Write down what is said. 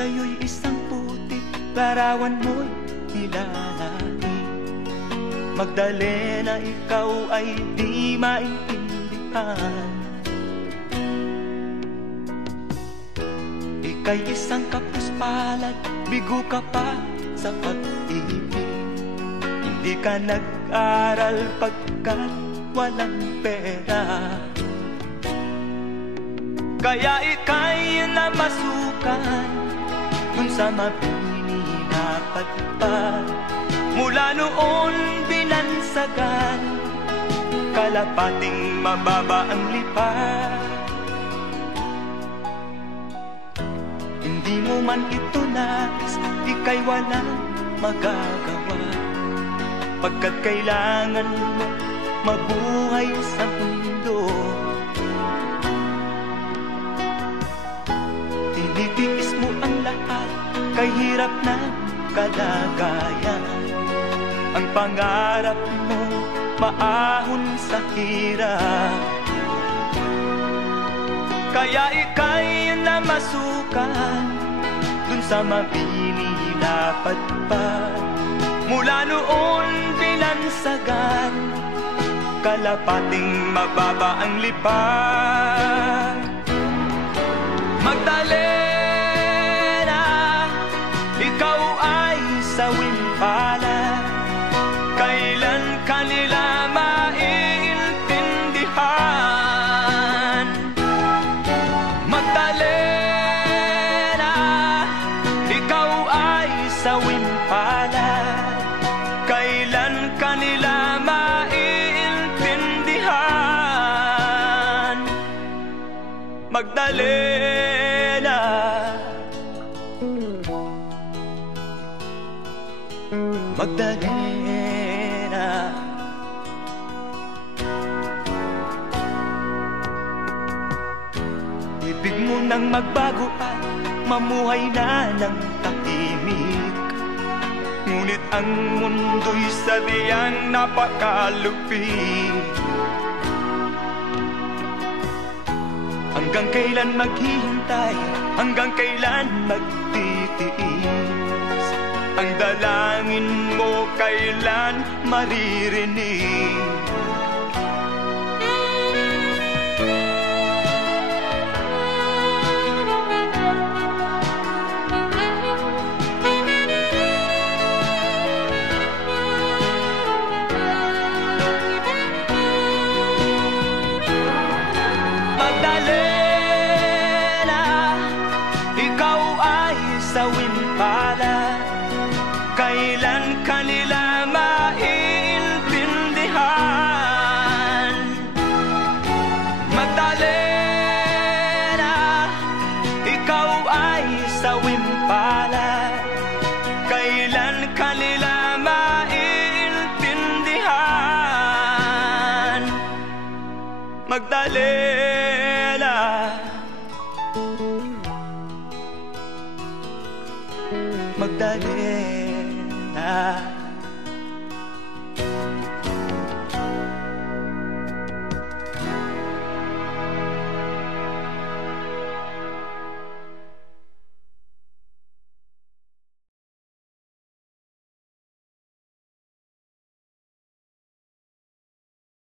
sa'yo'y isang putik, larawan mo'y nilalaki. Magdalena, ikaw ay di maintindihan. Ika'y isang kapuspalad, bigo ka pa sa pag-ibig. Hindi ka nag-aral pagkat walang pera, kaya ika'y namasukan dun sa mabini na patpad. Mula noon binansagan, kalapating mababa ang lipad. Hindi mo man ito nais, ika'y walang magagawa, pagkat kailangan mo mabuhay sa mundo. Tinitiis mo ang lahat, kay hirap na kalagayan. Ang pangarap mo maahon sa hirap, kaya ika'y namasukan dun sa mabini na patpad. Mula noon binansagan, kalapating mababa ang lipad. Magdalena, ikaw ay sawimpala, kailan kanila maiintindihan? Magdalena, ikaw ay sawimpala, kailan kanila maiintindihan? Magdalena, Magdalena. Ibig mo nang magbago at mamuhay na ng tahimik, ngunit ang mundo'y sadyang napakalupit. Hanggang kailan maghihintay, hanggang kailan magtitiis? Ang dalangin mo kailan maririnig? Sawimpala, kailan kanila maiintindihan? Magdalena, ikaw ay sawimpala, kailan kanila maiintindihan? Magdalena, Magdalena.